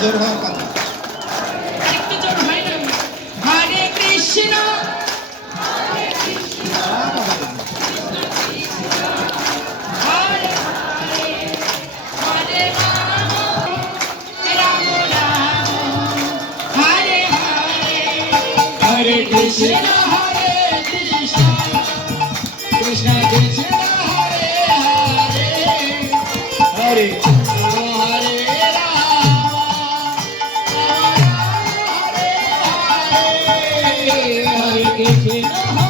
জোর হওয়ার কথা একটু জোর হয় না। হরে কৃষ্ণ হরে হরে রাম রাম রাম হরে হরে হরে কৃষ্ণ হরে কৃষ্ণ কৃষ্ণ কৃষ্ণ হরে হরে হরে হরে রাম রাম হরে হরে হরে কৃষ্ণ